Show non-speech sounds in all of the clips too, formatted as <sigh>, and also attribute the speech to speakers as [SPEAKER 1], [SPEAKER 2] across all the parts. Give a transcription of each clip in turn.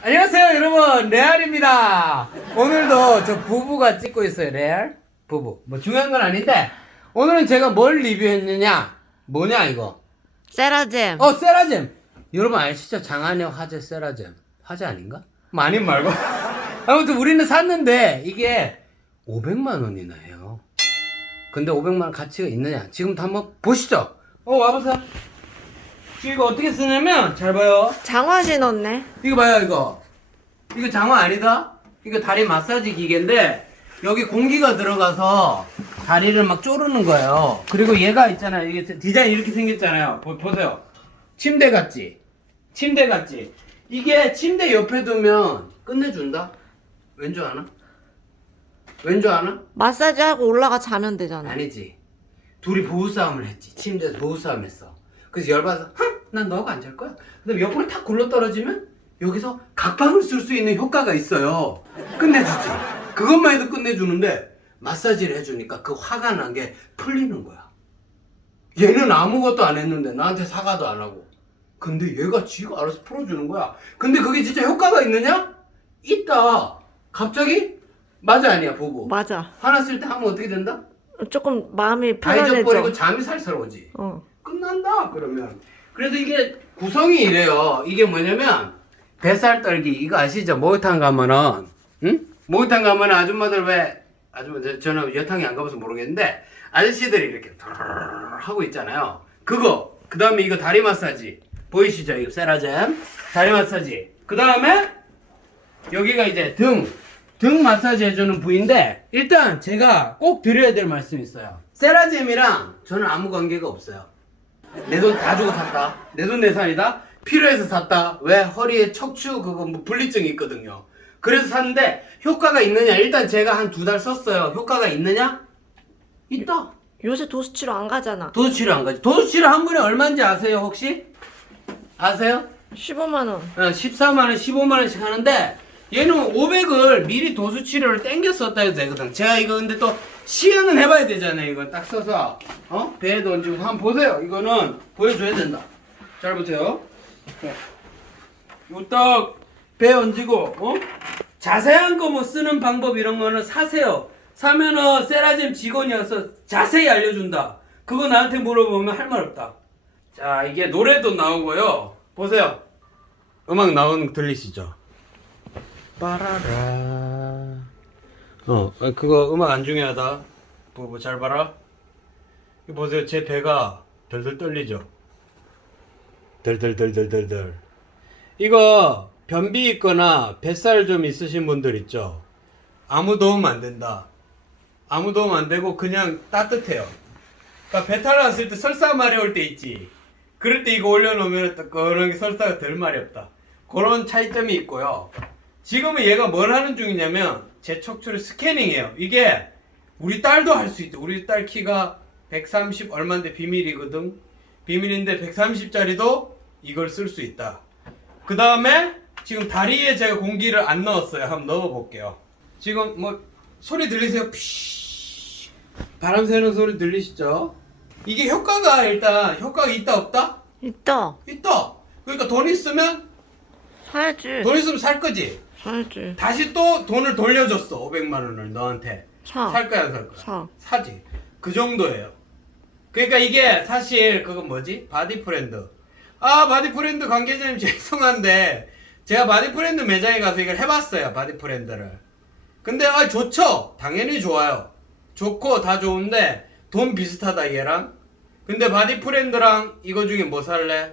[SPEAKER 1] 안녕하세요 여러분. 레알입니다. 오늘도 저 부부가 찍고 있어요 레알. 부부. 뭐 중요한 건 아닌데 오늘은 제가 뭘 리뷰했느냐? 뭐냐 이거?
[SPEAKER 2] 세라젬.
[SPEAKER 1] 어 세라젬. 여러분 아시죠? 장안의 화재 세라젬. 화재 아닌가? 뭐 아닌 말고. 아무튼 우리는 샀는데 이게 500만 원이나 해요. 근데 500만 원 가치가 있느냐? 지금부터 한번 보시죠. 어 와보세요 이거 어떻게 쓰냐면 잘 봐요
[SPEAKER 2] 장화 신었네.
[SPEAKER 1] 이거 봐요 이거 이거 장화 아니다 이거 다리 마사지 기계인데 여기 공기가 들어가서 다리를 막 쪼르는 거예요 그리고 얘가 있잖아요 이게 디자인 이렇게 생겼잖아요 보, 보세요 침대 같지 침대 같지 이게 침대 옆에 두면 끝내준다 왠줄 아나? 왠줄 아나?
[SPEAKER 2] 마사지 하고 올라가 자면 되잖아.
[SPEAKER 1] 아니지. 둘이 부부싸움을 했지. 침대에서 부부싸움 했어. 그래서 열받아서, 흥! 난 너하고 안 잘 거야. 그 다음에 옆으로 탁 굴러 떨어지면 여기서 각방을 쓸 수 있는 효과가 있어요. 끝내주지. 그것만 해도 끝내주는데 마사지를 해주니까 그 화가 난 게 풀리는 거야. 얘는 아무것도 안 했는데 나한테 사과도 안 하고. 근데 얘가 지가 알아서 풀어주는 거야. 근데 그게 진짜 효과가 있느냐? 있다. 갑자기? 맞아 아니야 부부.
[SPEAKER 2] 맞아.
[SPEAKER 1] 화났을 때 하면 어떻게 된다?
[SPEAKER 2] 조금 마음이
[SPEAKER 1] 다
[SPEAKER 2] 편안해져.
[SPEAKER 1] 잠이 살살 오지.
[SPEAKER 2] 어.
[SPEAKER 1] 끝난다 그러면. 그래서 이게 구성이 이래요. 이게 뭐냐면 뱃살 떨기 이거 아시죠? 목욕탕 가면은 응? 목욕탕 가면은 아줌마들 왜 아줌마 저, 저는 여탕이 안 가봐서 모르겠는데 아저씨들이 이렇게 하고 있잖아요. 그거 그 다음에 이거 다리 마사지 보이시죠? 이거 세라젬 다리 마사지. 그 다음에 여기가 이제 등, 등 마사지 해주는 부위인데, 일단 제가 꼭 드려야 될 말씀이 있어요. 세라젬이랑 저는 아무 관계가 없어요. 내 돈 다 주고 샀다. 내 돈 내산이다. 필요해서 샀다. 왜? 허리에 척추 그거 뭐 분리증이 있거든요. 그래서 샀는데, 효과가 있느냐? 일단 제가 한 두 달 썼어요. 효과가 있느냐? 있다.
[SPEAKER 2] 요새 도수치료 안 가잖아.
[SPEAKER 1] 도수치료 안 가지. 도수치료 한 번에 얼마인지 아세요, 혹시? 아세요?
[SPEAKER 2] 15만 원.
[SPEAKER 1] 어, 14만원, 15만원씩 하는데, 얘는 500을 미리 도수치료를 땡겨 썼다 해도 되거든. 제가 이거 근데 또 시연은 해봐야 되잖아요. 이거 딱 써서, 어? 배에 던지고 한번 보세요. 이거는 보여줘야 된다. 잘 보세요. 요딱 배에 얹고, 어? 자세한 거 뭐 쓰는 방법 이런 거는 사세요. 사면은 세라젬 직원이 와서 자세히 알려준다. 그거 나한테 물어보면 할 말 없다. 자, 이게 노래도 나오고요. 보세요. 음악 거 들리시죠? 빠라라. 어, 그거 음악 안 중요하다. 보고 잘 봐라. 이거 보세요. 제 배가 덜덜 떨리죠? 덜덜덜덜덜덜. 이거 변비 있거나 뱃살 좀 있으신 분들 있죠? 아무 도움 안 된다. 아무 도움 안 되고 그냥 따뜻해요. 그러니까 배탈 났을 때 설사 마려울 때 있지. 그럴 때 이거 올려놓으면 뜨끈하게 설사가 덜 마렵다. 그런 차이점이 있고요. 지금은 얘가 뭘 하는 중이냐면 제 척추를 스캐닝해요. 이게 우리 딸도 할 수 있죠. 우리 딸 키가 130 얼마인데 비밀이거든. 비밀인데 130짜리도 이걸 쓸 수 있다. 그 다음에 지금 다리에 제가 공기를 안 넣었어요. 한번 넣어볼게요. 지금 뭐 소리 들리세요? 피쉬 바람 새는 소리 들리시죠? 이게 효과가 일단 효과가 있다 없다?
[SPEAKER 2] 있다.
[SPEAKER 1] 있다. 그러니까 돈 있으면
[SPEAKER 2] 사야지.
[SPEAKER 1] 돈 있으면 살 거지.
[SPEAKER 2] 사야지.
[SPEAKER 1] 다시 또 돈을 돌려줬어. 500만 원을 너한테.
[SPEAKER 2] 사.
[SPEAKER 1] 살 거야 안 살 거야?
[SPEAKER 2] 사.
[SPEAKER 1] 사지. 그 정도예요. 그러니까 이게 사실 그건 뭐지? 바디 프렌드. 아 바디 프렌드 관계자님 <laughs> 죄송한데 제가 바디 프렌드 매장에 가서 이걸 해봤어요. 바디 프렌드를. 근데 아 좋죠. 당연히 좋아요. 좋고 다 좋은데 돈 비슷하다 얘랑. 근데 바디 프렌드랑 이거 중에 뭐 살래?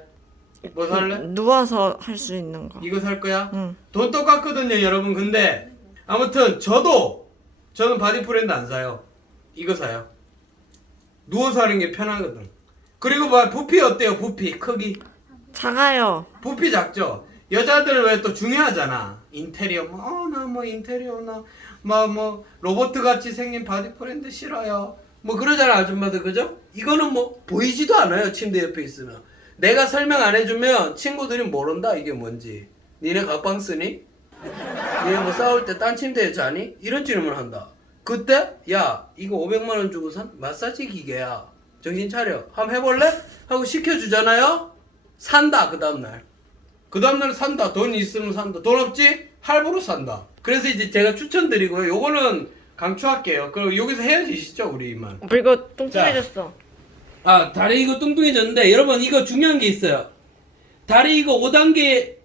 [SPEAKER 1] 뭐 살래?
[SPEAKER 2] 누워서 할 수 있는 거.
[SPEAKER 1] 이거 살 거야?
[SPEAKER 2] 응.
[SPEAKER 1] 돈 똑같거든요, 여러분. 근데 아무튼 저도 저는 바디 프렌드 안 사요. 이거 사요. 누워서 하는 게 편하거든. 그리고 봐 부피 어때요? 부피 크기.
[SPEAKER 2] 작아요.
[SPEAKER 1] 부피 작죠. 여자들 왜 또 중요하잖아. 인테리어 뭐나 뭐 인테리어 나뭐 뭐 로봇 같이 생긴 바디 프렌드 싫어요. 뭐 그러잖아 아줌마들 그죠? 이거는 뭐 보이지도 않아요 침대 옆에 있으면. 내가 설명 안 해주면 친구들이 모른다 이게 뭔지. 니네 각방 쓰니? 니네 뭐 싸울 때 딴 침대에 자니? 이런 질문을 한다. 그때 야 이거 500만 원 주고 산 마사지 기계야. 정신 차려. 한번 해볼래? 하고 시켜주잖아요. 산다 그 다음날. 그 다음날 산다. 돈 있으면 산다. 돈 없지? 할부로 산다. 그래서 이제 제가 추천드리고요. 요거는 강추할게요. 그럼 여기서 헤어지시죠, 우리 이만.
[SPEAKER 2] 오빠 이거 뚱뚱해졌어.
[SPEAKER 1] 아, 다리 이거 뚱뚱해졌는데, 여러분, 이거 중요한 게 있어요. 다리 이거 5단계,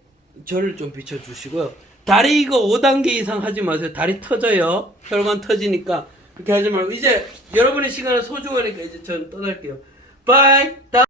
[SPEAKER 1] 저를 좀 비춰주시고요. 다리 이거 5단계 이상 하지 마세요. 다리 터져요. 혈관 터지니까. 그렇게 하지 말고, 이제 여러분의 시간을 소중하니까 이제 저는 떠날게요. 바이! 다-